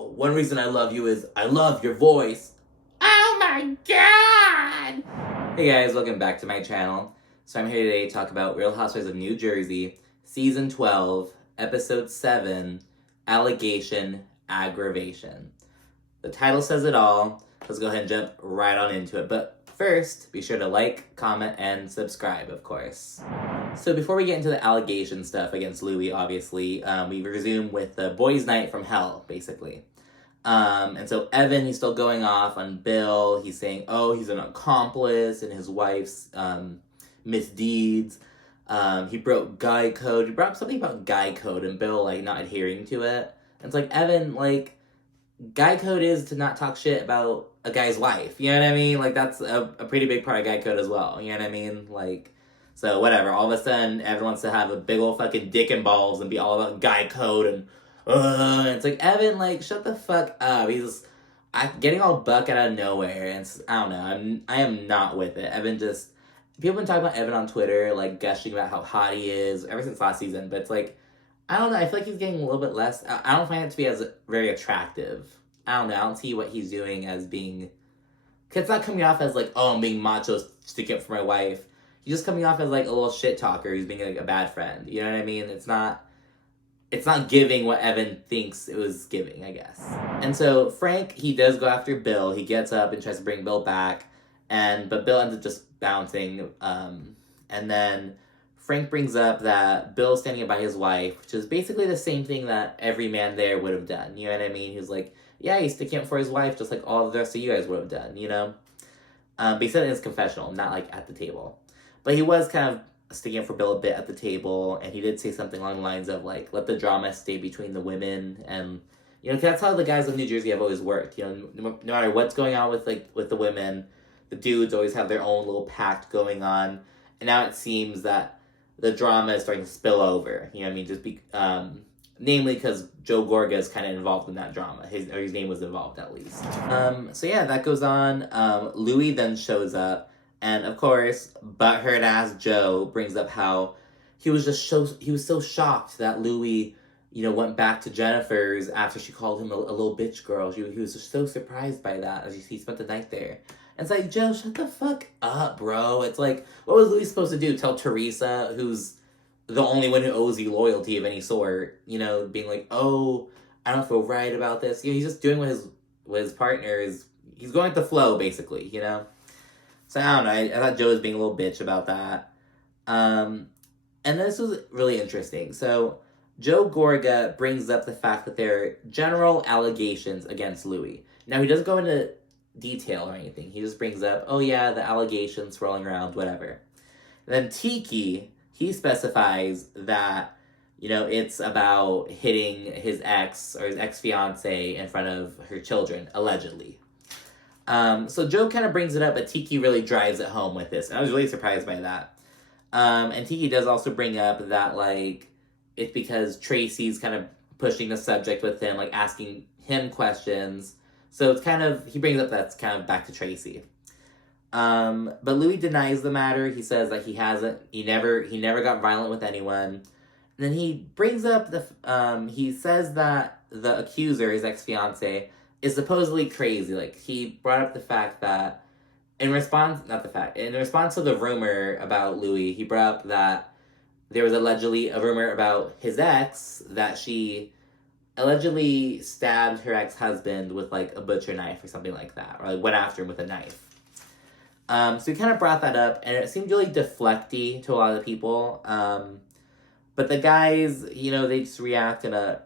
oh, one reason I love you is I love your voice. Oh my god! Hey guys, welcome back to my channel. So I'm here today to talk about Real Housewives of New Jersey, Season 12, Episode 7, Allegation, Aggravation. The title says it all. Let's go ahead and jump right on into it. But first, be sure to like, comment, and subscribe, of course. So before we get into the allegation stuff against Louis, obviously, we resume with the boys' night from hell, basically. And so Evan, he's still going off on Bill. He's saying, oh, he's an accomplice in his wife's misdeeds. He broke guy code. He brought up something about guy code and Bill, like, not adhering to it. And it's like, Evan, like, guy code is to not talk shit about a guy's wife. You know what I mean? Like, that's a pretty big part of guy code as well. You know what I mean? Like, so whatever. All of a sudden, everyone wants to have a big old fucking dick and balls and be all about guy code and it's like, Evan, like, shut the fuck up. He's getting all buck out of nowhere. And I don't know. I am not with it. Evan just... People have been talking about Evan on Twitter, like, gushing about how hot he is ever since last season. But it's like, I don't know. I feel like he's getting a little bit less... I don't find it to be as very attractive. I don't know. I don't see what he's doing as being... Cause it's not coming off as, like, oh, I'm being macho, sticking up for my wife. He's just coming off as, like, a little shit talker who's being, like, a bad friend. You know what I mean? It's not giving what Evan thinks it was giving, I guess. And so Frank, he does go after Bill. He gets up and tries to bring Bill back, but Bill ends up just bouncing. And then Frank brings up that Bill's standing by his wife, which is basically the same thing that every man there would have done. You know what I mean? He's like, yeah, he's sticking up for his wife just like all the rest of you guys would have done, you know? But he said it in his confessional, not like at the table. But he was kind of sticking up for Bill a bit at the table, and he did say something along the lines of, like, let the drama stay between the women, and, you know, 'cause that's how the guys of New Jersey have always worked, you know, no matter what's going on with, like, with the women, the dudes always have their own little pact going on, and now it seems that the drama is starting to spill over, you know what I mean, just namely because Joe Gorga is kind of involved in that drama, his name was involved at least. So yeah, that goes on. Louis then shows up, and of course, butthurt ass Joe brings up how he was so shocked that Louis, you know, went back to Jennifer's after she called him a little bitch girl. He was just so surprised by that as he spent the night there. And it's like, Joe, shut the fuck up, bro. It's like, what was Louis supposed to do? Tell Teresa, who's the only one who owes you loyalty of any sort, you know, being like, oh, I don't feel right about this. You know, he's just doing what his partner is. He's going with the flow, basically, you know? So I don't know, I thought Joe was being a little bitch about that. And this was really interesting. So Joe Gorga brings up the fact that there are general allegations against Louis. Now, he doesn't go into detail or anything. He just brings up, oh yeah, the allegations swirling around, whatever. And then Tiki, he specifies that, you know, it's about hitting his ex or his ex-fiance in front of her children, allegedly. So Joe kind of brings it up, but Tiki really drives it home with this. And I was really surprised by that. And Tiki does also bring up that, like, it's because Tracy's kind of pushing the subject with him, like, asking him questions. So it's kind of, he brings up that's kind of back to Tracy. But Louis denies the matter. He says that he never got violent with anyone. And then he brings up he says that the accuser, his ex-fiance, is supposedly crazy. Like, he brought up the fact that in response to the rumor about Louis, he brought up that there was allegedly a rumor about his ex that she allegedly stabbed her ex-husband with, like, a butcher knife or something like that, or, like, went after him with a knife. So he kind of brought that up, and it seemed really deflecty to a lot of the people. But the guys, you know, they just react in a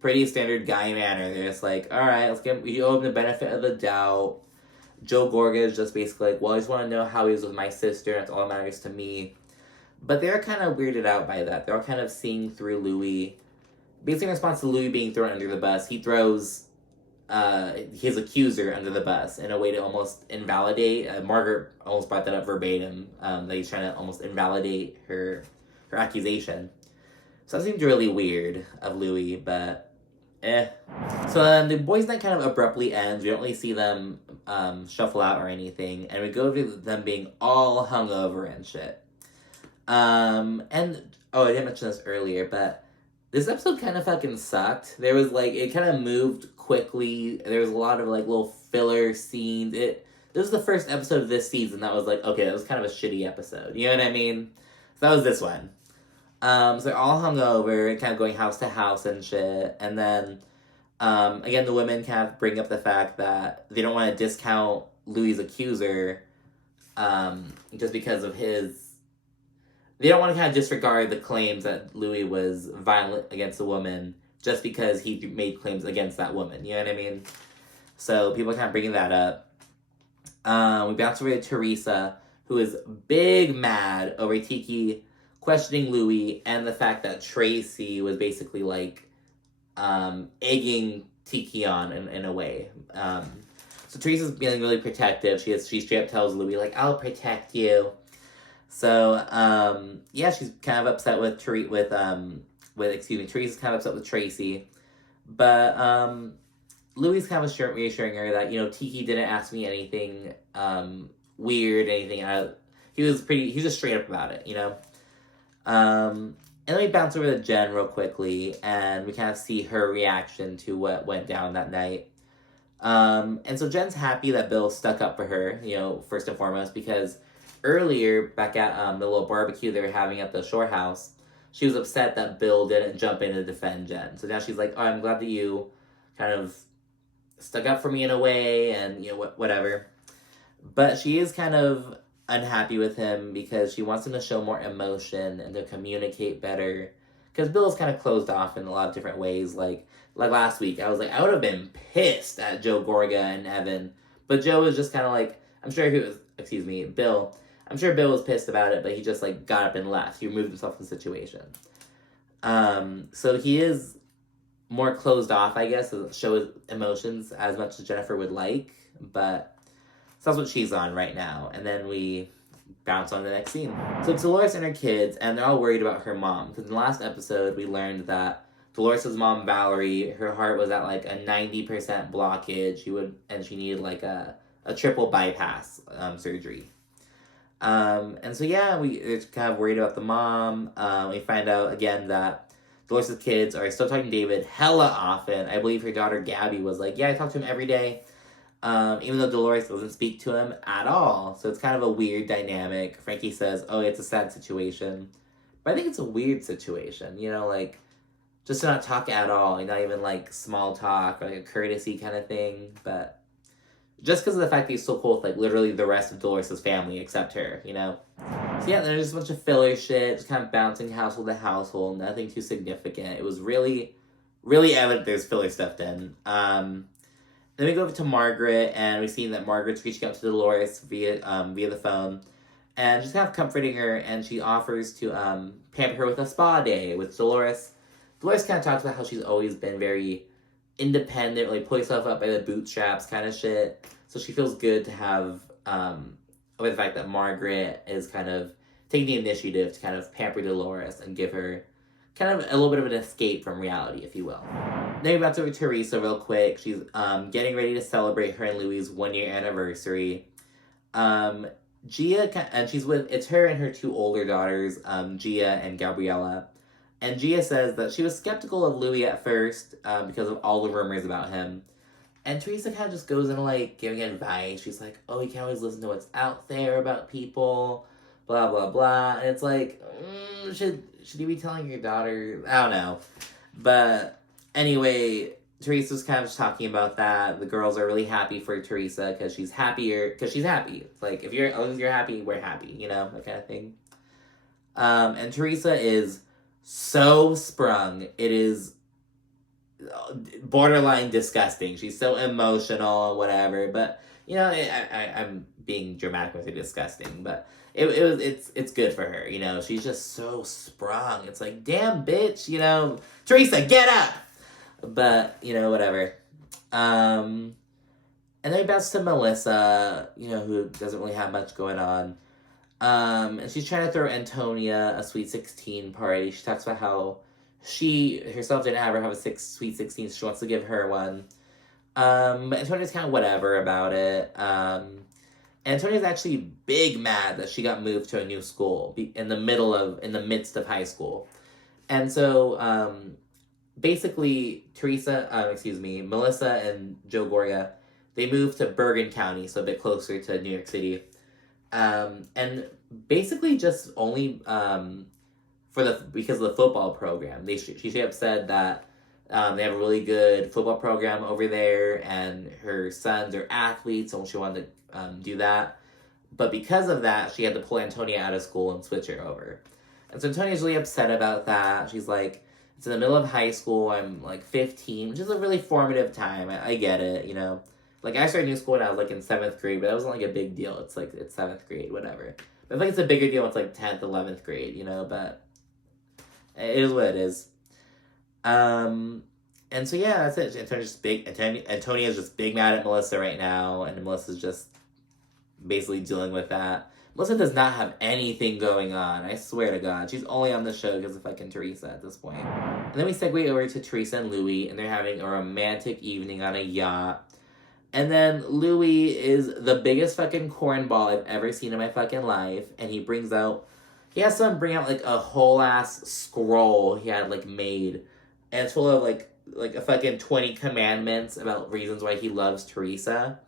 pretty standard guy manner. They're just like, all right, we owe him the benefit of the doubt. Joe Gorga is just basically like, well, I just want to know how he was with my sister. That's all that matters to me. But they're kind of weirded out by that. They're all kind of seeing through Louis. Basically in response to Louis being thrown under the bus, he throws his accuser under the bus in a way to almost invalidate. Margaret almost brought that up verbatim, that he's trying to almost invalidate her accusation. So that seemed really weird of Louis, but So the boys' night kind of abruptly ends. We don't really see them shuffle out or anything, and we go to them being all hungover and shit. And I didn't mention this earlier, but this episode kind of fucking sucked. There was, like, it kind of moved quickly. There was a lot of like little filler scenes. This was the first episode of this season that was like, okay, that was kind of a shitty episode. You know what I mean? So that was this one. So they're all hungover, kind of going house to house and shit. And then, again, the women kind of bring up the fact that they don't want to discount Louis' accuser, just because of his... They don't want to kind of disregard the claims that Louis was violent against a woman just because he made claims against that woman. You know what I mean? So people are kind of bringing that up. We bounce over to Teresa, who is big mad over Tiki questioning Louis and the fact that Tracy was basically like egging Tiki on in a way. So Teresa's being really protective. She straight up tells Louis, like, I'll protect you. So, yeah, she's kind of upset with Teresa's kind of upset with Tracy. But, Louis kind of reassuring her that, you know, Tiki didn't ask me anything, weird, anything. He was just straight up about it, you know? And then we bounce over to Jen real quickly, and we kind of see her reaction to what went down that night. And so Jen's happy that Bill stuck up for her, you know, first and foremost, because earlier, back at the little barbecue they were having at the shore house, she was upset that Bill didn't jump in to defend Jen. So now she's like, oh, I'm glad that you kind of stuck up for me in a way, and, you know, whatever. But she is kind of unhappy with him because she wants him to show more emotion and to communicate better. Because Bill's kind of closed off in a lot of different ways. Like last week, I was like, I would have been pissed at Joe Gorga and Evan. But Joe was just kind of like, Bill. I'm sure Bill was pissed about it, but he just, like, got up and left. He removed himself from the situation. So he is more closed off, I guess, to show his emotions as much as Jennifer would like. But so that's what she's on right now. And then we bounce on the next scene. So it's Dolores and her kids, and they're all worried about her mom. Because in the last episode, we learned that Dolores' mom, Valerie, her heart was at, like, a 90% blockage. She needed, like, a triple bypass surgery. And so, yeah, we're kind of worried about the mom. We find out, again, that Dolores' kids are still talking to David hella often. I believe her daughter, Gabby, was like, yeah, I talk to him every day. Even though Dolores doesn't speak to him at all. So it's kind of a weird dynamic. Frankie says, oh, it's a sad situation. But I think it's a weird situation, you know, like, just to not talk at all. And not even, like, small talk or, like, a courtesy kind of thing. But just because of the fact that he's so cool with, like, literally the rest of Dolores' family except her, you know? So, yeah, there's just a bunch of filler shit, just kind of bouncing household to household, nothing too significant. It was really, really evident there's filler stuff in. Then we go over to Margaret, and we see that Margaret's reaching out to Dolores via the phone, and she's kind of comforting her, and she offers to pamper her with a spa day with Dolores. Dolores kind of talks about how she's always been very independent, like, pull yourself up by the bootstraps kind of shit. So she feels good to have, with the fact that Margaret is kind of taking the initiative to kind of pamper Dolores and give her kind of a little bit of an escape from reality, if you will. Then we bounce over to Teresa real quick. She's getting ready to celebrate her and Louis' 1-year anniversary. It's her and her two older daughters, Gia and Gabriella. And Gia says that she was skeptical of Louis at first because of all the rumors about him. And Teresa kind of just goes in, like, giving advice. She's like, oh, you can't always listen to what's out there about people, blah, blah, blah. And it's like, should you be telling your daughter? I don't know. But anyway, Teresa's kind of just talking about that. The girls are really happy for Teresa because she's happier. Because she's happy. It's like, as long as you're happy, we're happy. You know, that kind of thing. And Teresa is so sprung. It is borderline disgusting. She's so emotional, whatever. But, you know, I'm being dramatic with it, disgusting. But it's good for her, you know. She's just so sprung. It's like, damn, bitch, you know. Teresa, get up! But, you know, whatever. And then it bounces to Melissa, you know, who doesn't really have much going on. And she's trying to throw Antonia a Sweet 16 party. She talks about how she herself didn't ever have a Sweet 16, so she wants to give her one. But Antonia's kind of whatever about it. Antonia's actually big mad that she got moved to a new school in the midst of high school. And so, basically, Melissa and Joe Goria, they moved to Bergen County, so a bit closer to New York City. And basically just only because of the football program. She straight up said that they have a really good football program over there, and her sons are athletes, and she wanted to do that. But because of that, she had to pull Antonia out of school and switch her over. And so Antonia's really upset about that. She's like, it's in the middle of high school. I'm like 15, which is a really formative time. I get it, you know. Like, I started new school when I was like in 7th grade, but that wasn't like a big deal. It's 7th grade, whatever. But I think it's a bigger deal when it's like 10th, 11th grade, you know, but it is what it is. And so yeah, that's it. Antonia's just big mad at Melissa right now, and Melissa's just basically dealing with that. Melissa does not have anything going on. I swear to God. She's only on the show because of fucking Teresa at this point. And then we segue over to Teresa and Louis, and they're having a romantic evening on a yacht. And then Louis is the biggest fucking cornball I've ever seen in my fucking life. And he has someone bring out like a whole ass scroll he had like made. And it's full of like a fucking 20 commandments about reasons why he loves Teresa.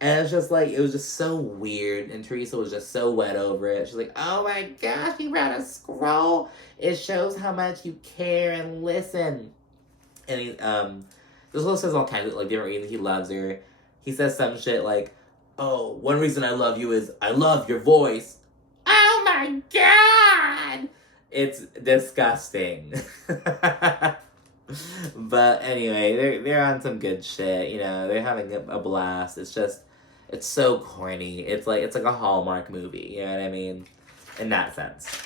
And it's just like, it was just so weird. And Teresa was just so wet over it. She's like, oh my gosh, he brought a scroll. It shows how much you care and listen. And he, this little says all kinds of like different reasons he loves her. He says some shit like, oh, one reason I love you is I love your voice. Oh my God! It's disgusting. But anyway, they're on some good shit, you know, they're having a blast. It's so corny. It's like a Hallmark movie, you know what I mean? In that sense.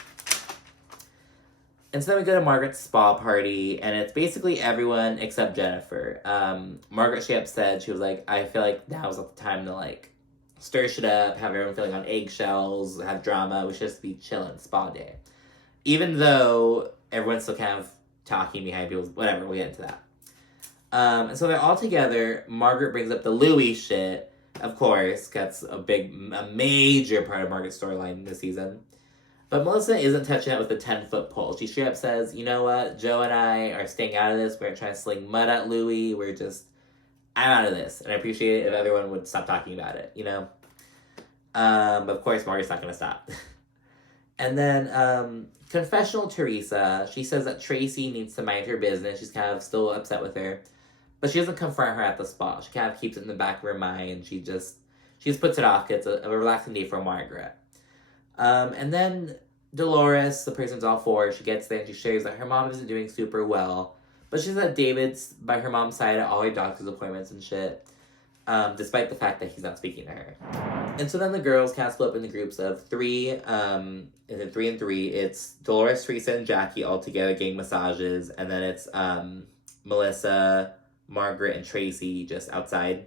And so then we go to Margaret's spa party, and it's basically everyone except Jennifer. Margaret straight said, she was like, I feel like now's not the time to like stir shit up, have everyone feeling on eggshells, have drama. We should just be chilling, spa day. Even though everyone's still kind of talking behind people's, whatever, we'll get into that. And so they're all together. Margaret brings up the Louis shit, of course. That's a major part of Margaret's storyline this season. But Melissa isn't touching it with a 10-foot pole. She straight up says, you know what, Joe and I are staying out of this. We're trying to sling mud at Louis. I'm out of this. And I appreciate it if everyone would stop talking about it, you know? But of course, Margaret's not going to stop. And then, confessional Teresa, she says that Tracy needs to mind her business. She's kind of still upset with her. But she doesn't confront her at the spa. She kind of keeps it in the back of her mind. She just puts it off. It's a relaxing day for Margaret. And then Dolores, the person's all for her, she gets there and she shares that her mom isn't doing super well. But she's at David's by her mom's side at all her doctor's appointments and shit. Despite the fact that he's not speaking to her. And so then the girls kind of split up into groups of 3, and then 3 and 3. It's Dolores, Teresa, and Jackie all together getting massages. And then it's Melissa, Margaret, and Tracy just outside.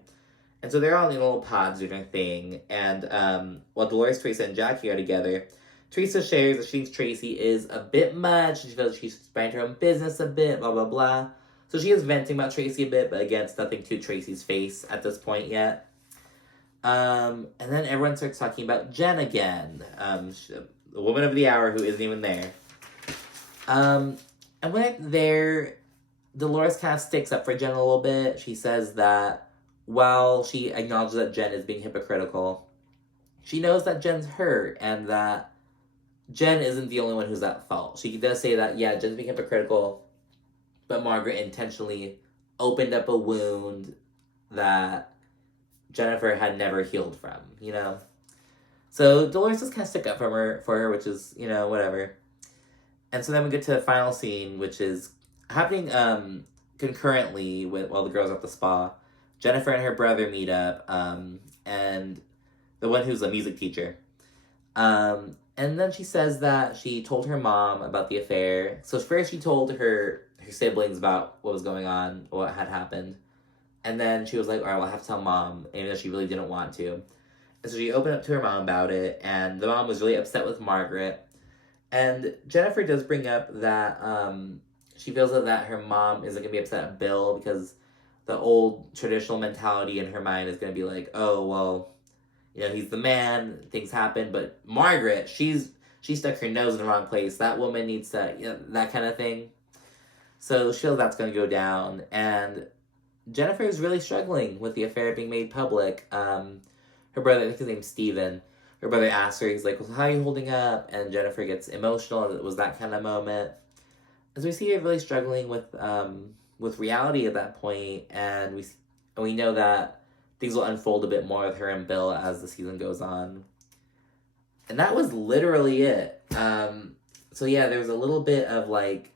And so they're all in little pods doing their thing. And while Dolores, Teresa, and Jackie are together, Teresa shares that she thinks Tracy is a bit much. She feels she's minding her own business a bit, blah, blah, blah. So she is venting about Tracy a bit, but again, it's nothing to Tracy's face at this point yet. And then everyone starts talking about Jen again. The woman of the hour who isn't even there. And when there, Dolores kind of sticks up for Jen a little bit. She says that while she acknowledges that Jen is being hypocritical, she knows that Jen's hurt and that Jen isn't the only one who's at fault. She does say that, yeah, Jen's being hypocritical, but Margaret intentionally opened up a wound that Jennifer had never healed from, you know? So Dolores just kind of stick up for her, which is, you know, whatever. And so then we get to the final scene, which is happening concurrently while the girls are at the spa. Jennifer and her brother meet up, and the one who's a music teacher. And then she says that she told her mom about the affair. So first she told her siblings about what was going on, what had happened. And then she was like, all right, well, I have to tell mom, even though she really didn't want to. And so she opened up to her mom about it, and the mom was really upset with Margaret. And Jennifer does bring up that she feels that her mom isn't going to be upset at Bill because the old traditional mentality in her mind is going to be like, oh, well, you know, he's the man, things happen. But Margaret, she stuck her nose in the wrong place. That woman needs to, you know, that kind of thing. So she feels that's going to go down, and Jennifer is really struggling with the affair being made public. Her brother, I think his name's Steven, her brother asks her, he's like, well, how are you holding up? And Jennifer gets emotional, and it was that kind of moment. As we see her really struggling with reality at that point, and we know that things will unfold a bit more with her and Bill as the season goes on. And that was literally it. So yeah, there was a little bit of like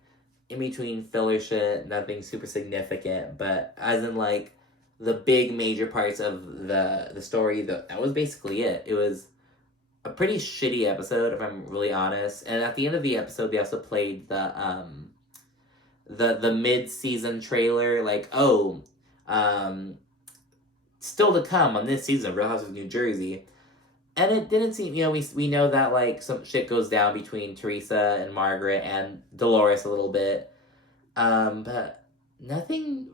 in between filler shit, nothing super significant, but as in like the big major parts of the story, that was basically it. It was a pretty shitty episode, if I'm really honest. And at the end of the episode, they also played the mid-season trailer, like, still to come on this season of Real Housewives of New Jersey. And it didn't seem, we know that, like, some shit goes down between Teresa and Margaret and Dolores a little bit. But nothing,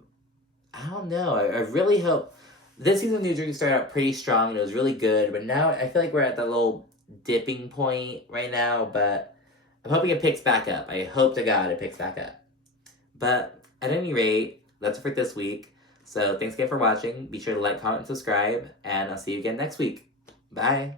I don't know. I really hope, this season of New Jersey started out pretty strong and it was really good, but now I feel like we're at that little dipping point right now, but I'm hoping it picks back up. I hope to God it picks back up. But at any rate, that's it for this week. So thanks again for watching. Be sure to like, comment, and subscribe, and I'll see you again next week. Bye.